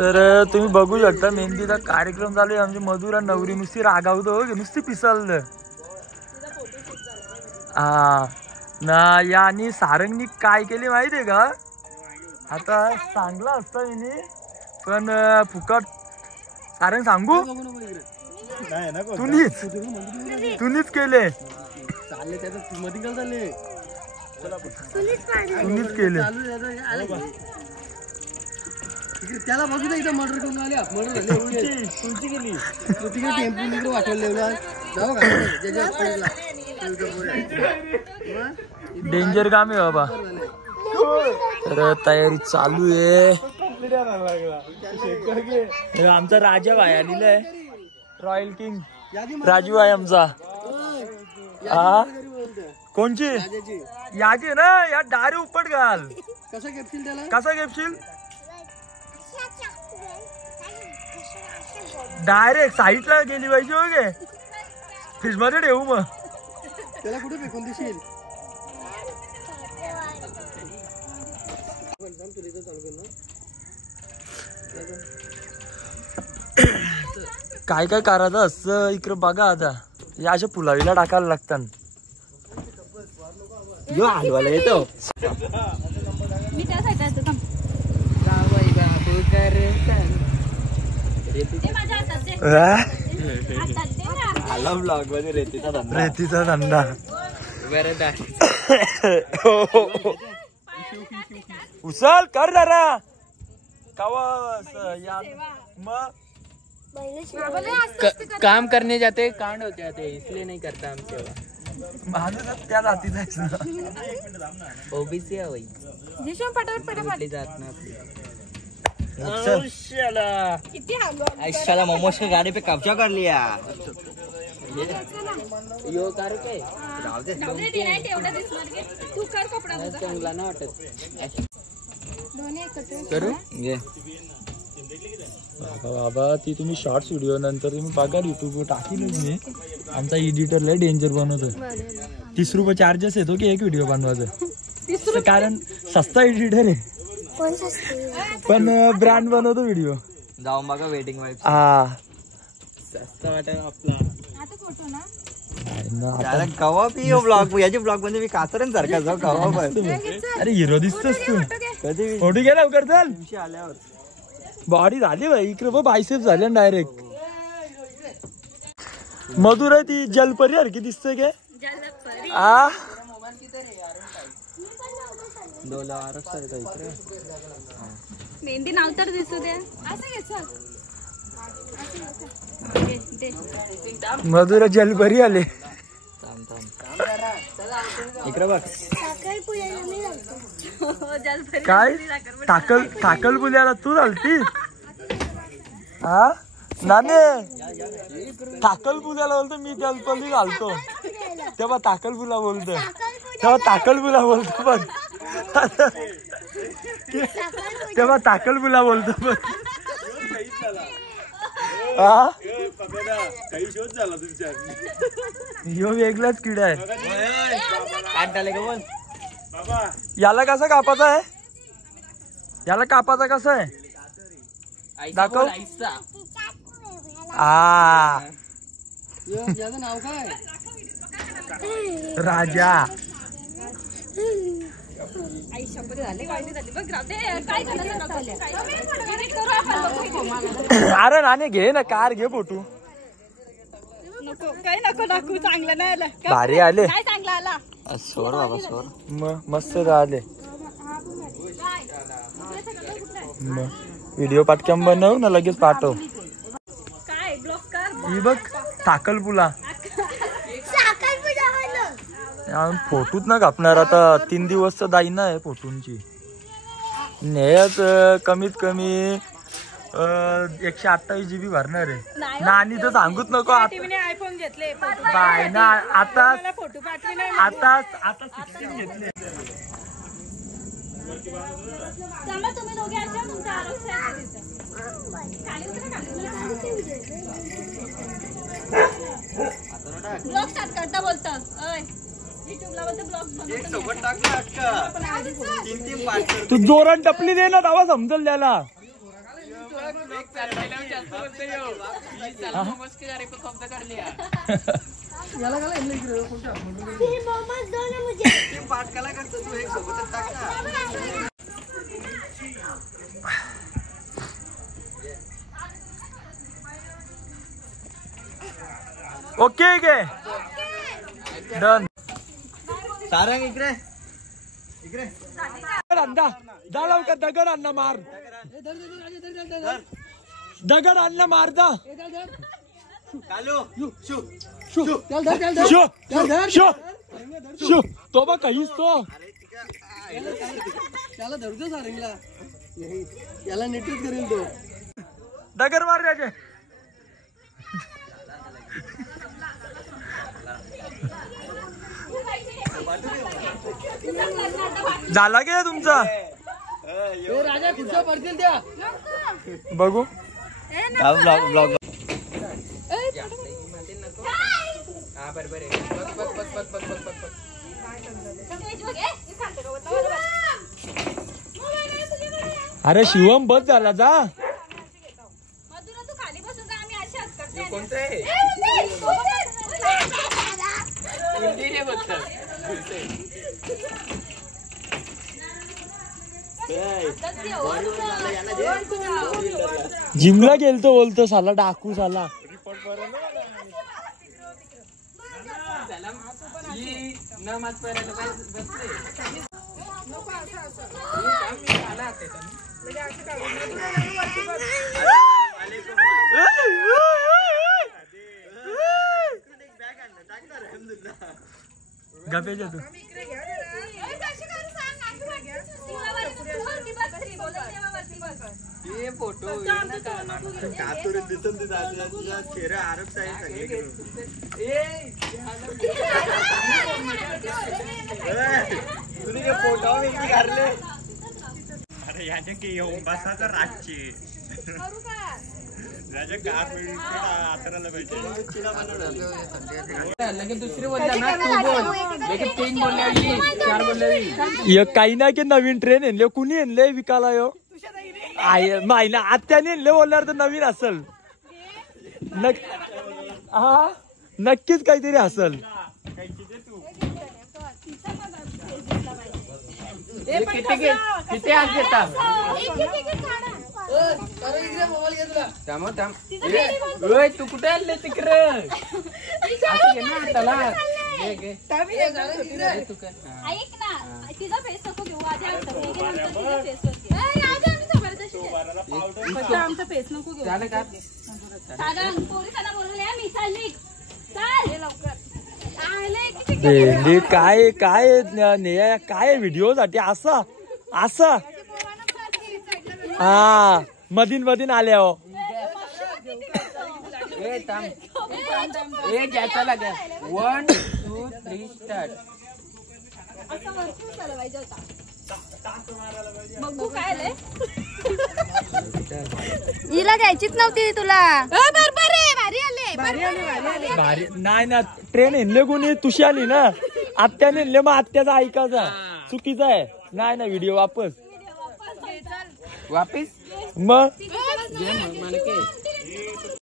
तर तुम्ही बघू शकता मेहंदीचा कार्यक्रम चालू आहे. आमची मधुरा नवरी नुसती रागावतो नुसती पिसाललं. हा ना यानी सारंगनी काय केली माहितीये का? आता चांगला असता मी पण फुकट सारंग सांगू तुम्हीच केले. तुम्हीच केले. त्याला बघू ना इथं मर्डर करून आले. मर्डर झाली तुमची गेली तिकडे टेम्पो वाटवलेला जाऊ का डेंजर काम आहे बाबा. तर तयारी चालू आहे. आमचा राजा भाई आलेला आहे. रॉयल किंग राजू आहे आमचा. हा कोणची याची ना या डारे उपट घाल. कसा घेशील त्याला? कसा घेशील? डायरेक्ट साईडला गेली पाहिजे हो गे. फ्रीज मध्ये ठेवू मग त्याला कुठे फेकून देशील? काय काय करायचं असं इकडे बघा. आता या अशा पुलावीला टाकायला लागतात. यो हलवायला येतो. रेतीचा धंदा उचल कर जरा काम करने जाते कांड होते आते इसलिए नहीं करता हम सेवा. त्या जातीचा ओबीसी है वही जात ना आपली. ऐशाला मोमोज की गाड़ी पे कब्जा कर लिया. यो कार के चांगला ना वाटत करू ये बाबा. ती तुम्ही शॉर्ट्स व्हिडिओ नंतर तुम्ही बघा युट्यूबवर टाकीलच मी. आमचा एडिटर लय डेंजर बनवतो. 30 रुपये चार्जेस येतो की एक व्हिडिओ बनवायचं. कारण सस्ता एडिटर आहे पण ब्रँड बनवतो व्हिडिओ. जाऊन बघा वेटिंग वाईफ. हा सस्ता वाटत आपला. कवा पी ब्लॉग याची ब्लॉग मध्ये मी कातरन सारखा जाऊ कवा. अरे हिरो दिसतोस तू. कधी फोटो घे लवकर चल. आल्यावर बॉडी झाली भाई. इकडे बघ बायसेप झाले डायरेक्ट. मधुर आहे ती जलपरी सारखी दिसते गे. आ मेहंदी नाव तर दिसू द्या. मधुरा जलपरी आले. इकडे बघ काय टाकल बुल्याला तू झालती. हा नाने टाकल बुल्याला बोलतो मी जलपरी घालतो तेव्हा टाकल बुला बोलतो. तेव्हा टाकल बुला बोलतो पण तेव्हा टाकल बुला बोलतो पण. हा यो वेगळाच किडा आहे. याला कसा कापाचा आहे? याला कापाचा कसा आहे दाखव. नाव काय? राजा. अरे नाने घे ना कार घे फोटो. काही नको दाखवू. चांगलं नाही आलं. भारी आले. काय चांगलं आला? सोड बाबा सोड. मस्त आले. व्हिडिओ पटकन बनव ना लगेच पाठव. काय ब्लॉक कर. ही बघ टाकलपुला. फोटोच ना कापणार आता. 3 दिवस तर दाई ना फोटोंची. नेहच कमीत कमी 128 GB भरणार आहे. नानी तर सांगूच नको. आयफोन घेतले बाय ना आता फोटो पाठवी नाही. आता 16 घेतले. तुम्ही दोघे अशा तुमचा आरोग्य ब्लॉग स्टार्ट करता बोलता. तू जोरात टपली दे ना दावा समजल त्याला. याला घाला इकडे इकडे कोणत्या पाटकाला करतो तू एक सोबतच टाक ना. ओके गे डन. सारंग इकडे इकडे अंडा जा लवकर दगड अण्णा मार. दगड अण्णा मारता. तो बघ काहीच तो त्याला धरतो सारंगला. याला नेटच करेल तो. दगड मार त्याचे. झाला गे तुमचा. राजा खुर्च्या पडतील त्या. बघू ब्लॉग अरे शिवम बस झाला जा. मधुरा तू खाली बसून जा, आम्ही अशी हात करते. कोणतं आहे जिमला गेलतो बोलतो साला डाकू साला. गपेच्या तू फोटो चेहरा आरोप तुझे फोटो काढले. अरे याच्या की येऊन बसायचं रातची लेकिन दुसरी बोलला ना तू बोल. लेकिन 3 बोलले 4 बोलले. काही नाही की नवीन ट्रेन आणले. कुणी आणले विकायला यो माहिला आत्याने आणले बोलल्यावर तर नवीन असल. हा नक्कीच काहीतरी असल. किती आज घेता तू कुठे आले तिकडे. ऐक ना, तिचा फेस नको घेऊ आधी आमचा फेस नको घेऊ. झालं का. सारंग पोलिसांना बोलवले मी. चाल निघ, चाल लवकर. काय काय काय व्हिडिओ साठी असा असा हा मधीन मधीन आले हो. घ्यायचा लागेल. 1 2 3 स्टार्ट. असं वरतून चालवायचं होता. बघू काय आलंय. हिला द्यायचीच नव्हती तुला. बरोबर आहे. भारी आले. भारी नाही ना. ट्रेन आणले कोणी तुशी आली ना. आत्याने आणले मग आत्याचा ऐकायचा चुकीचा आहे. नाही ना व्हिडिओ वापस वापिस मग मला